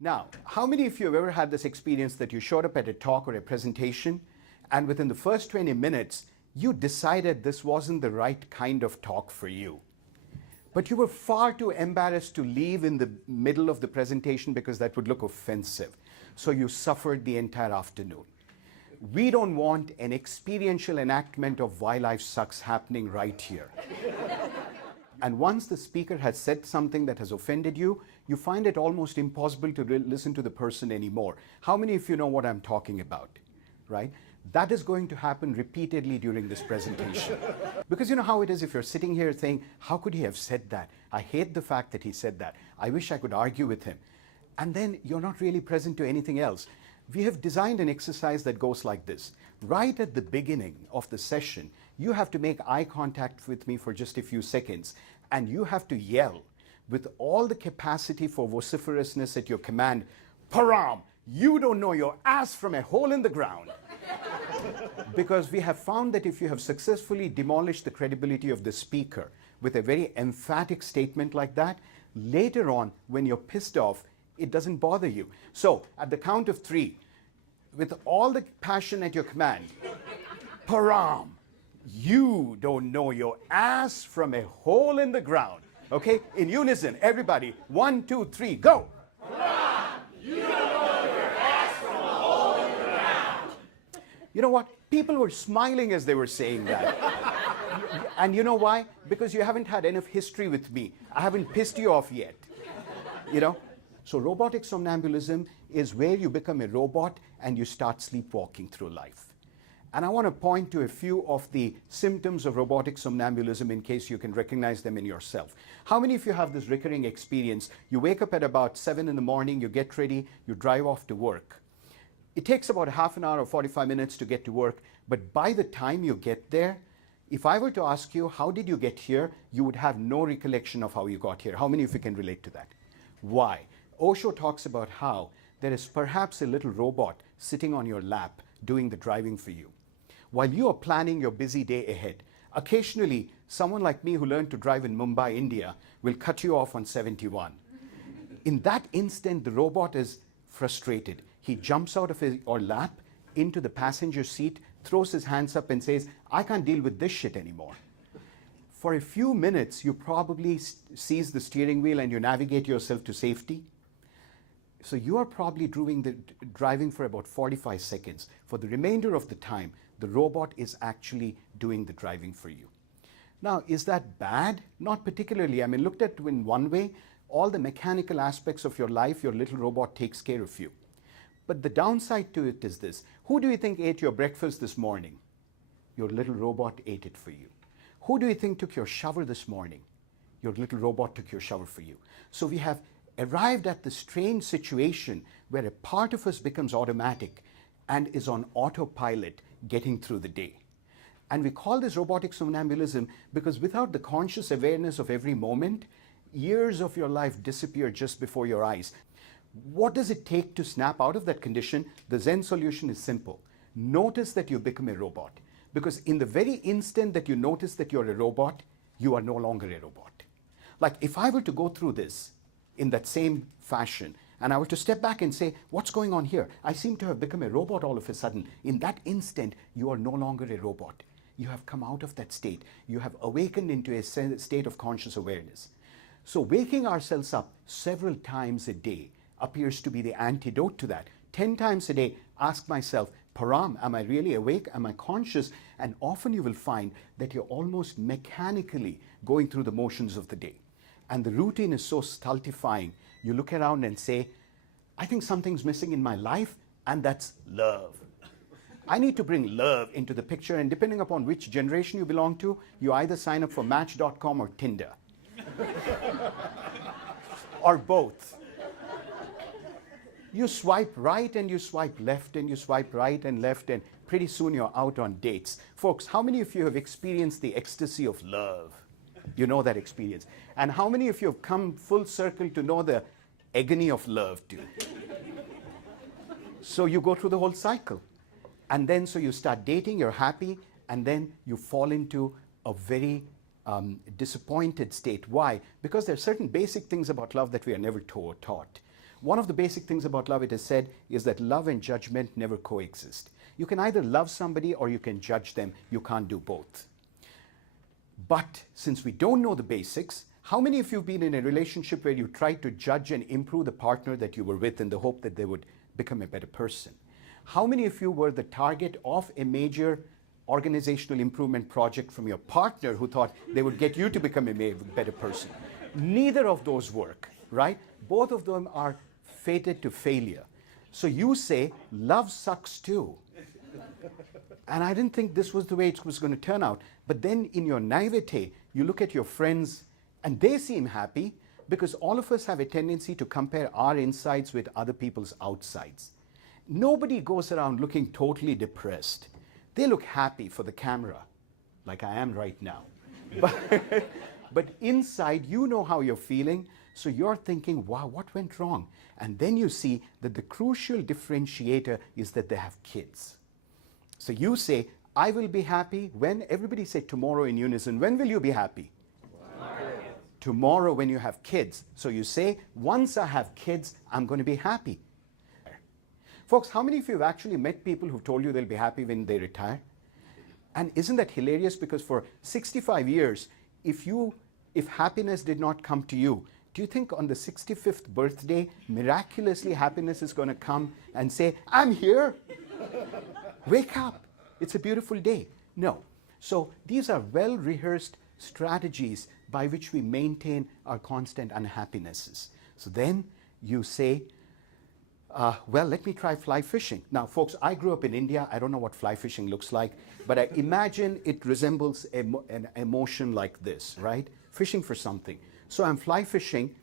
Now, how many of you have ever had this experience that you showed up at a talk or a presentation and within the first 20 minutes, you decided this wasn't the right kind of talk for you? But you were far too embarrassed to leave in the middle of the presentation because that would look offensive. So you suffered the entire afternoon. We don't want an experiential enactment of why life sucks happening right here. And once the speaker has said something that has offended you, you find it almost impossible to listen to the person anymore. How many of you know what I'm talking about, right? That is going to happen repeatedly during this presentation. Because you know how it is if you're sitting here saying, how could he have said that? I hate the fact that he said that. I wish I could argue with him. And then you're not really present to anything else. We have designed an exercise that goes like this. Right at the beginning of the session, you have to make eye contact with me for just a few seconds, and you have to yell with all the capacity for vociferousness at your command, Param, you don't know your ass from a hole in the ground. Because we have found that if you have successfully demolished the credibility of the speaker with a very emphatic statement like that, later on, when you're pissed off, it doesn't bother you. So, at the count of 3, with all the passion at your command, Param, you don't know your ass from a hole in the ground. Okay? In unison, everybody. 1, 2, 3, go! Param, you don't know your ass from a hole in the ground. You know what? People were smiling as they were saying that. And you know why? Because you haven't had enough history with me. I haven't pissed you off yet. You know? So robotic somnambulism is where you become a robot and you start sleepwalking through life. And I want to point to a few of the symptoms of robotic somnambulism in case you can recognize them in yourself. How many of you have this recurring experience? You wake up at about 7 in the morning, you get ready, you drive off to work. It takes about half an hour or 45 minutes to get to work, but by the time you get there, if I were to ask you, how did you get here? You would have no recollection of how you got here. How many of you can relate to that? Why? Osho talks about how there is perhaps a little robot sitting on your lap doing the driving for you. While you are planning your busy day ahead, occasionally someone like me who learned to drive in Mumbai, India, will cut you off on 71. In that instant, the robot is frustrated. He jumps out of your lap into the passenger seat, throws his hands up and says, I can't deal with this shit anymore. For a few minutes, you probably seize the steering wheel and you navigate yourself to safety. So you are probably driving for about 45 seconds. For the remainder of the time, the robot is actually doing the driving for you. Now, is that bad? Not particularly. I mean, looked at in one way, all the mechanical aspects of your life, your little robot takes care of you. But the downside to it is this. Who do you think ate your breakfast this morning? Your little robot ate it for you. Who do you think took your shower this morning? Your little robot took your shower for you. So we have arrived at the strange situation where a part of us becomes automatic and is on autopilot getting through the day. And we call this robotic somnambulism because without the conscious awareness of every moment, years of your life disappear just before your eyes. What does it take to snap out of that condition? The Zen solution is simple. Notice that you become a robot. Because in the very instant that you notice that you're a robot, you are no longer a robot. Like if I were to go through this in that same fashion, and I were to step back and say, what's going on here? I seem to have become a robot all of a sudden. In that instant, you are no longer a robot. You have come out of that state. You have awakened into a state of conscious awareness. So waking ourselves up several times a day appears to be the antidote to that. 10 times a day, ask myself, Param, am I really awake? Am I conscious? And often you will find that you're almost mechanically going through the motions of the day. And the routine is so stultifying. You look around and say, I think something's missing in my life, and that's love. I need to bring love into the picture, and depending upon which generation you belong to, you either sign up for Match.com or Tinder. Or both. You swipe right and you swipe left and you swipe right and left, and pretty soon you're out on dates. Folks, how many of you have experienced the ecstasy of love? You know that experience. And how many of you have come full circle to know the agony of love too? So you go through the whole cycle. And then so you start dating, you're happy, and then you fall into a very disappointed state. Why? Because there are certain basic things about love that we are never taught. One of the basic things about love, it is said, is that love and judgment never coexist. You can either love somebody or you can judge them. You can't do both. But since we don't know the basics, how many of you have been in a relationship where you tried to judge and improve the partner that you were with in the hope that they would become a better person? How many of you were the target of a major organizational improvement project from your partner who thought they would get you to become a better person? Neither of those work, right? Both of them are fated to failure. So you say, love sucks too. And I didn't think this was the way it was going to turn out. But then in your naivete, you look at your friends and they seem happy because all of us have a tendency to compare our insides with other people's outsides. Nobody goes around looking totally depressed. They look happy for the camera, like I am right now. But inside, you know how you're feeling, so you're thinking, wow, what went wrong? And then you see that the crucial differentiator is that they have kids. So you say, I will be happy when, everybody say tomorrow in unison, when will you be happy? Tomorrow when you have kids. So you say, once I have kids, I'm going to be happy. Folks, how many of you have actually met people who've told you they'll be happy when they retire? And isn't that hilarious? Because for 65 years, if happiness did not come to you, do you think on the 65th birthday, miraculously happiness is going to come and say, I'm here. Wake up. It's a beautiful day. No. So these are well-rehearsed strategies by which we maintain our constant unhappinesses. So then you say, well, let me try fly fishing. Now, folks, I grew up in India. I don't know what fly fishing looks like, but I imagine it resembles an emotion like this, right? Fishing for something. So I'm fly fishing,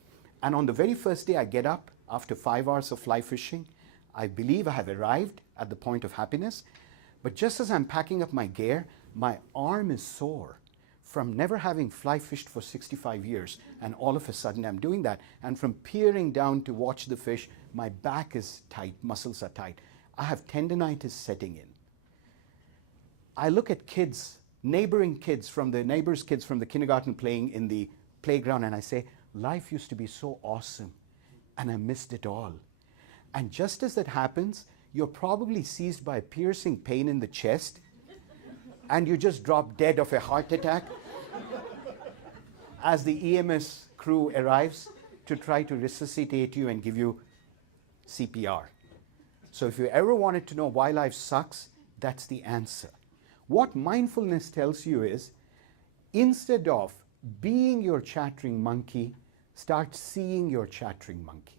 and on the very first day I get up after 5 hours of fly fishing, I believe I have arrived at the point of happiness. But just as I'm packing up my gear, my arm is sore from never having fly fished for 65 years, and all of a sudden I'm doing that. And from peering down to watch the fish, my back is tight, muscles are tight. I have tendinitis setting in. I look at kids, neighbors' kids from the kindergarten playing in the playground, and I say, life used to be so awesome, and I missed it all. And just as that happens, you're probably seized by a piercing pain in the chest, and you just drop dead of a heart attack as the EMS crew arrives to try to resuscitate you and give you CPR. So if you ever wanted to know why life sucks, that's the answer. What mindfulness tells you is, instead of being your chattering monkey, start seeing your chattering monkey.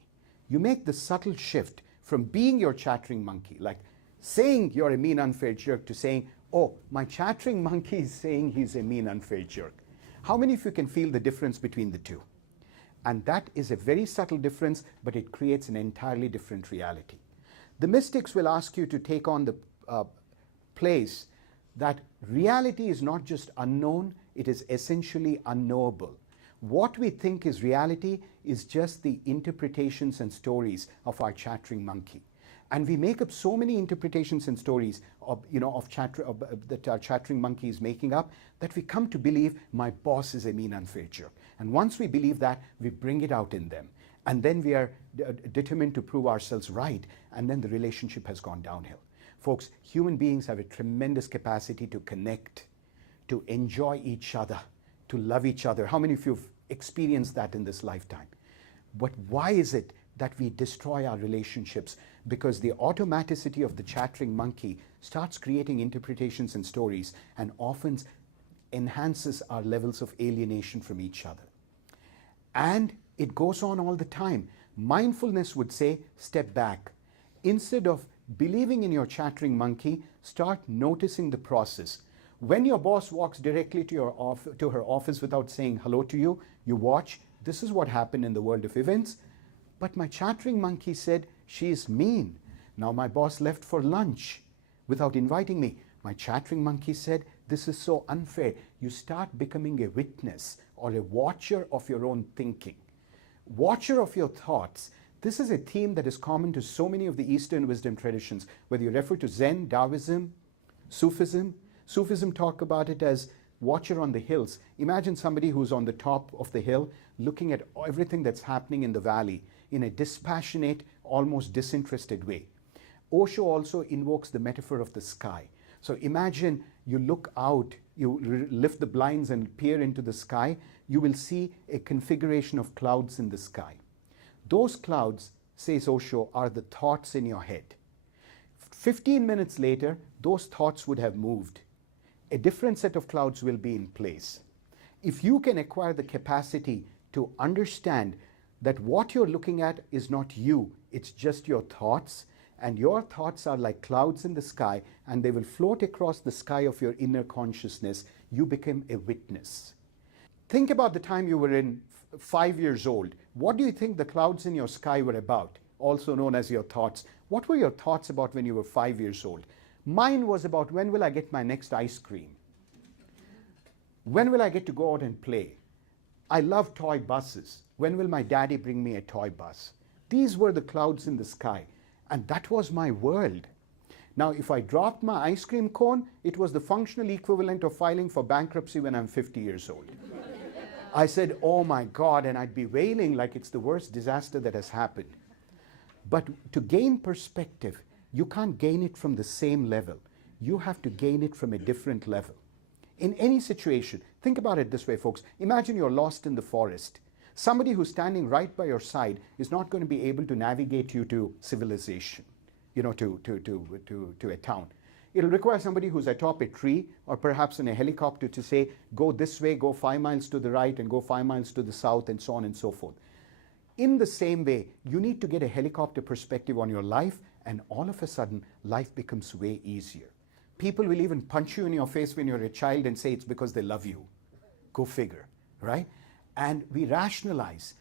You make the subtle shift from being your chattering monkey, like saying you're a mean, unfair jerk, to saying, oh, my chattering monkey is saying he's a mean, unfair jerk. How many of you can feel the difference between the two? And that is a very subtle difference, but it creates an entirely different reality. The mystics will ask you to take on the place that reality is not just unknown, it is essentially unknowable. What we think is reality is just the interpretations and stories of our chattering monkey. And we make up so many interpretations and stories that our chattering monkey is making up, that we come to believe my boss is a mean, unfair jerk. And once we believe that, we bring it out in them. And then we are determined to prove ourselves right. And then the relationship has gone downhill. Folks, human beings have a tremendous capacity to connect, to enjoy each other, to love each other. How many of you have experienced that in this lifetime? But why is it that we destroy our relationships? Because the automaticity of the chattering monkey starts creating interpretations and stories, and often enhances our levels of alienation from each other. And it goes on all the time. Mindfulness would say, step back. Instead of believing in your chattering monkey, start noticing the process. When your boss walks directly to her office without saying hello to you, you watch. This is what happened in the world of events. But my chattering monkey said, she is mean. Now my boss left for lunch without inviting me. My chattering monkey said, this is so unfair. You start becoming a witness or a watcher of your own thinking. Watcher of your thoughts. This is a theme that is common to so many of the Eastern wisdom traditions, whether you refer to Zen, Taoism, Sufism. Sufism talk about it as watcher on the hills. Imagine somebody who's on the top of the hill looking at everything that's happening in the valley. in a dispassionate, almost disinterested way. Osho also invokes the metaphor of the sky. So imagine you look out, you lift the blinds and peer into the sky, you will see a configuration of clouds in the sky. Those clouds, says Osho, are the thoughts in your head. 15 minutes later, those thoughts would have moved. A different set of clouds will be in place. If you can acquire the capacity to understand that what you're looking at is not you, it's just your thoughts, and your thoughts are like clouds in the sky, and they will float across the sky of your inner consciousness, you become a witness. Think about the time you were 5 years old. What do you think the clouds in your sky were about? Also known as your thoughts. What were your thoughts about when you were 5 years old? Mine was about, when will I get my next ice cream? When will I get to go out and play? I love toy buses. When will my daddy bring me a toy bus? These were the clouds in the sky, and that was my world. Now, if I dropped my ice cream cone, it was the functional equivalent of filing for bankruptcy when I'm 50 years old. I said, oh my God, and I'd be wailing like it's the worst disaster that has happened. But to gain perspective, you can't gain it from the same level. You have to gain it from a different level. In any situation, think about it this way, folks. Imagine you're lost in the forest. Somebody who's standing right by your side is not going to be able to navigate you to civilization, to a town. It'll require somebody who's atop a tree or perhaps in a helicopter to say, go this way, go 5 miles to the right, and go 5 miles to the south, and so on and so forth. In the same way, you need to get a helicopter perspective on your life, and all of a sudden, life becomes way easier. People will even punch you in your face when you're a child and say it's because they love you. Go figure, right? And we rationalize.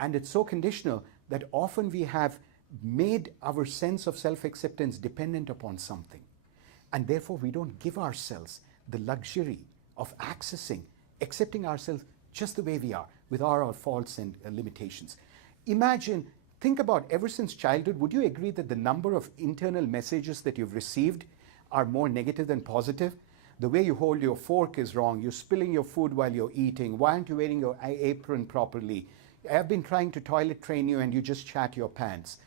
And it's so conditional that often we have made our sense of self-acceptance dependent upon something. And therefore, we don't give ourselves the luxury of accepting ourselves just the way we are, with all our faults and limitations. Imagine, think about, ever since childhood, would you agree that the number of internal messages that you've received are more negative than positive? The way you hold your fork is wrong. You're spilling your food while you're eating. Why aren't you wearing your apron properly? I've been trying to toilet train you and you just chat your pants.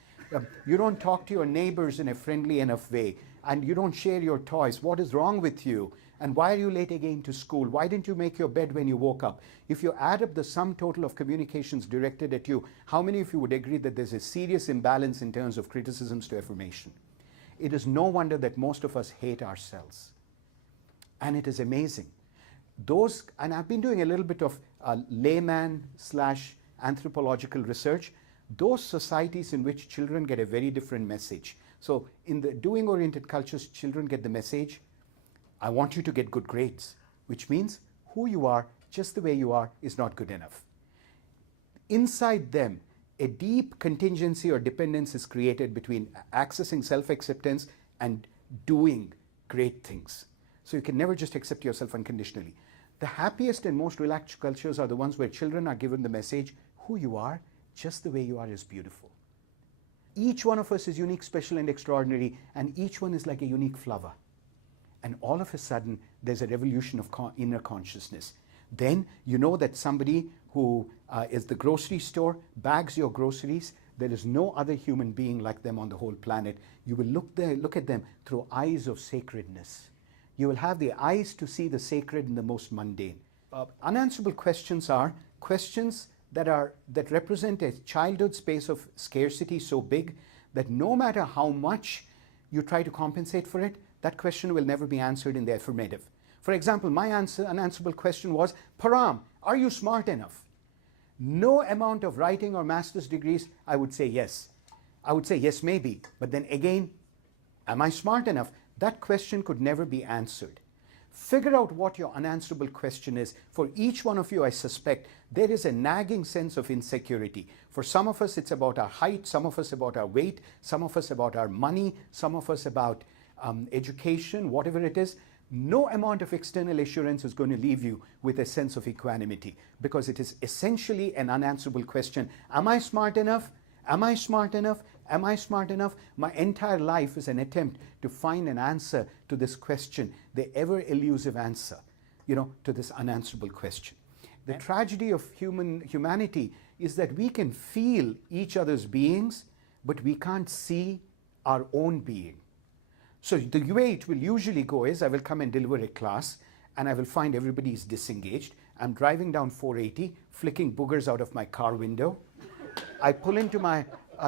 You don't talk to your neighbors in a friendly enough way, and you don't share your toys. What is wrong with you? And why are you late again to school? Why didn't you make your bed when you woke up? If you add up the sum total of communications directed at you, how many of you would agree that there's a serious imbalance in terms of criticisms to affirmation? It is no wonder that most of us hate ourselves. And it is amazing. And I've been doing a little bit of layman/anthropological research. Those societies in which children get a very different message. So in the doing-oriented cultures, children get the message, I want you to get good grades, which means who you are, just the way you are, is not good enough. Inside them, a deep contingency or dependence is created between accessing self-acceptance and doing great things. So you can never just accept yourself unconditionally. The happiest and most relaxed cultures are the ones where children are given the message, who you are, just the way you are, is beautiful. Each one of us is unique, special, and extraordinary, and each one is like a unique flower. And all of a sudden, there's a revolution of inner consciousnness. Then you know that somebody who is the grocery store, bags your groceries. There is no other human being like them on the whole planet. You will look at them through eyes of sacredness. You will have the eyes to see the sacred in the most mundane. Unanswerable questions are questions that represent a childhood space of scarcity so big that no matter how much you try to compensate for it, that question will never be answered in the affirmative. For example, my unanswerable question was, Param, are you smart enough? No amount of writing or master's degrees, I would say yes. I would say yes, maybe. But then again, am I smart enough? That question could never be answered. Figure out what your unanswerable question is. For each one of you, I suspect, there is a nagging sense of insecurity. For some of us, it's about our height, some of us about our weight, some of us about our money, some of us about education, whatever it is. No amount of external assurance is going to leave you with a sense of equanimity, because it is essentially an unanswerable question. Am I smart enough? Am I smart enough? Am I smart enough? My entire life is an attempt to find an answer to this question, the ever elusive answer, to this unanswerable question. The tragedy of humanity is that we can feel each other's beings, but we can't see our own being. So the way it will usually go is I will come and deliver a class and I will find everybody is disengaged. I'm driving down 480, flicking boogers out of my car window. I pull into my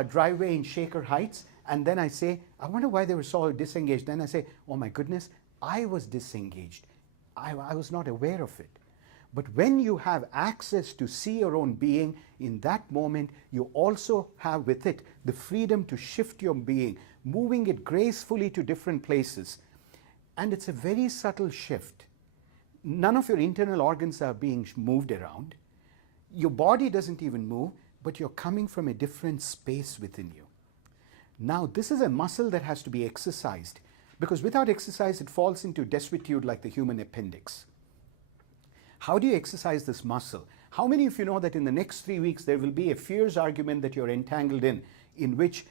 driveway in Shaker Heights, and then I say, I wonder why they were so disengaged. Then I say, oh my goodness, I was disengaged. I was not aware of it. But when you have access to see your own being, in that moment, you also have with it the freedom to shift your being, moving it gracefully to different places. And it's a very subtle shift. None of your internal organs are being moved around. Your body doesn't even move, but you're coming from a different space within you. Now, this is a muscle that has to be exercised, because without exercise, it falls into desuetude like the human appendix. How do you exercise this muscle? How many of you know that in the next 3 weeks there will be a fierce argument that you're entangled in which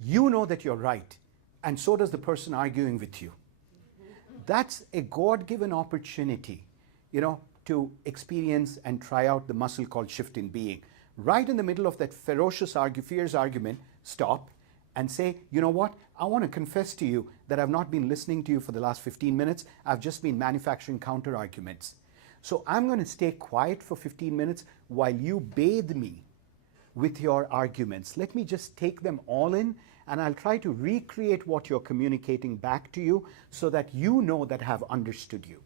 you know that you're right, and so does the person arguing with you? That's a God-given opportunity, to experience and try out the muscle called shift in being. Right in the middle of that ferocious fierce argument, stop and say, you know what? I want to confess to you that I've not been listening to you for the last 15 minutes. I've just been manufacturing counter arguments. So I'm going to stay quiet for 15 minutes while you bathe me with your arguments. Let me just take them all in, and I'll try to recreate what you're communicating back to you so that you know that I have understood you.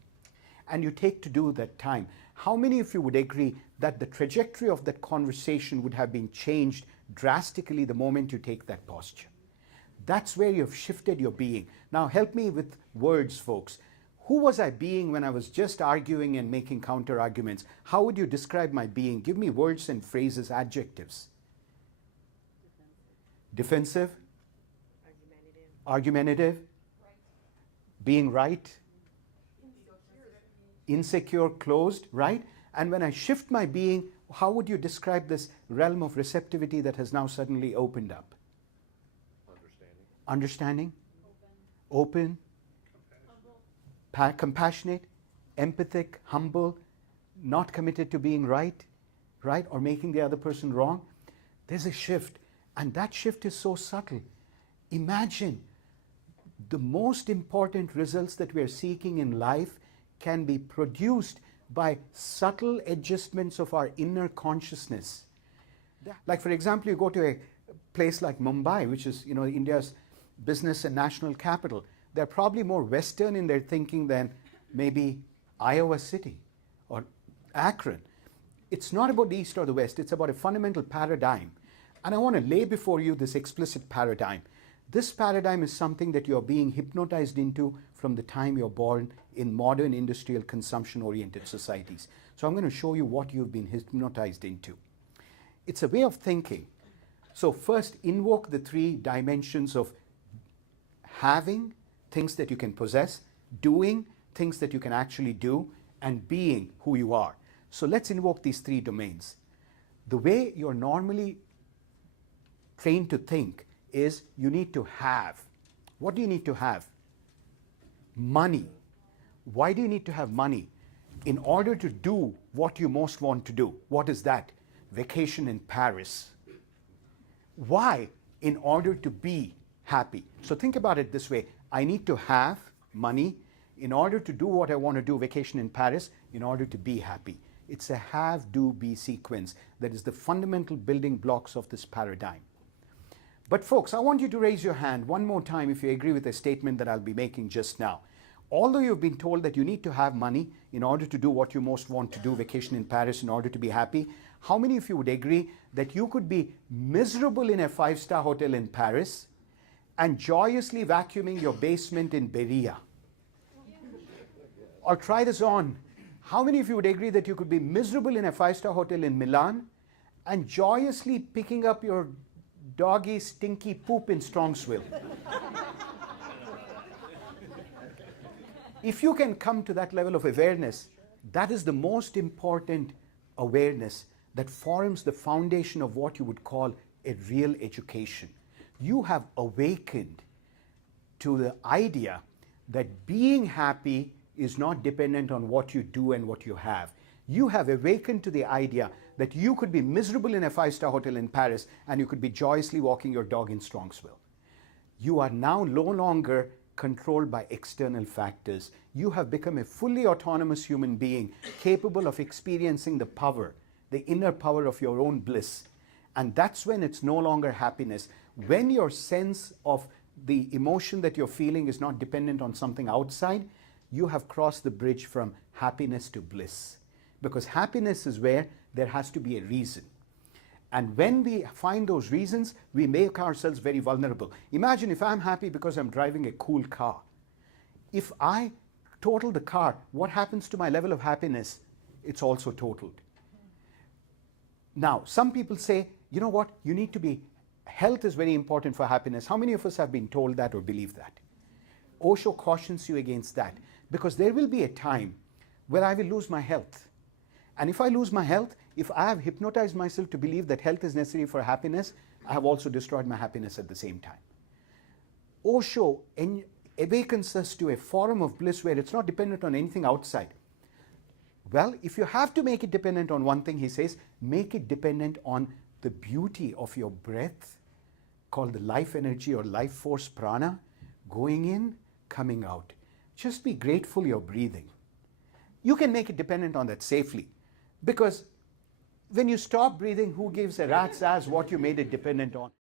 And you take to do that time. How many of you would agree that the trajectory of that conversation would have been changed drastically the moment you take that posture? That's where you've shifted your being. Now help me with words, folks. Who was I being when I was just arguing and making counter arguments? How would you describe my being? Give me words and phrases, adjectives. Defensive. Argumentative. Being right. Insecure, closed, right? And when I shift my being, how would you describe this realm of receptivity that has now suddenly opened up? Understanding. Open. Compassionate, empathic, humble, not committed to being right, or making the other person wrong. There's a shift, and that shift is so subtle. Imagine the most important results that we are seeking in life can be produced by subtle adjustments of our inner consciousness. Like, for example, you go to a place like Mumbai, which is, India's business and national capital. They're probably more Western in their thinking than maybe Iowa City or Akron. It's not about the East or the West. It's about a fundamental paradigm. And I want to lay before you this explicit paradigm. This paradigm is something that you're being hypnotized into from the time you're born in modern industrial consumption-oriented societies. So I'm going to show you what you've been hypnotized into. It's a way of thinking. So first, invoke the 3 dimensions of having, things that you can possess, doing, things that you can actually do, and being who you are. So let's invoke these 3 domains. The way you're normally trained to think is you need to have. What do you need to have? Money. Why do you need to have money? In order to do what you most want to do. What is that? Vacation in Paris. Why? In order to be happy. So think about it this way. I need to have money in order to do what I want to do, vacation in Paris, in order to be happy. It's a have, do, be sequence that is the fundamental building blocks of this paradigm. But folks, I want you to raise your hand one more time if you agree with a statement that I'll be making just now. Although you've been told that you need to have money in order to do what you most want to do, vacation in Paris, in order to be happy, how many of you would agree that you could be miserable in a 5-star hotel in Paris and joyously vacuuming your basement in Beria? Or try this on. How many of you would agree that you could be miserable in a 5-star hotel in Milan and joyously picking up your doggy stinky poop in Strongsville? If you can come to that level of awareness, that is the most important awareness that forms the foundation of what you would call a real education. You have awakened to the idea that being happy is not dependent on what you do and what you have. You have awakened to the idea that you could be miserable in a five-star hotel in Paris and you could be joyously walking your dog in Strongsville. You are now no longer controlled by external factors. You have become a fully autonomous human being capable of experiencing the power, the inner power of your own bliss. And that's when it's no longer happiness. When your sense of the emotion that you're feeling is not dependent on something outside, you have crossed the bridge from happiness to bliss. Because happiness is where there has to be a reason. And when we find those reasons, we make ourselves very vulnerable. Imagine if I'm happy because I'm driving a cool car. If I total the car, what happens to my level of happiness? It's also totaled. Now, some people say, you know what, you need to be, health is very important for happiness. How many of us have been told that or believe that? Osho cautions you against that, because there will be a time where I will lose my health. And if I lose my health, if I have hypnotized myself to believe that health is necessary for happiness, I have also destroyed my happiness at the same time. Osho awakens us to a form of bliss where it's not dependent on anything outside. Well, if you have to make it dependent on one thing, he says, make it dependent on the beauty of your breath, called the life energy or life force prana, going in, coming out. Just be grateful you're breathing. You can make it dependent on that safely, because when you stop breathing, who gives a rat's ass what you made it dependent on?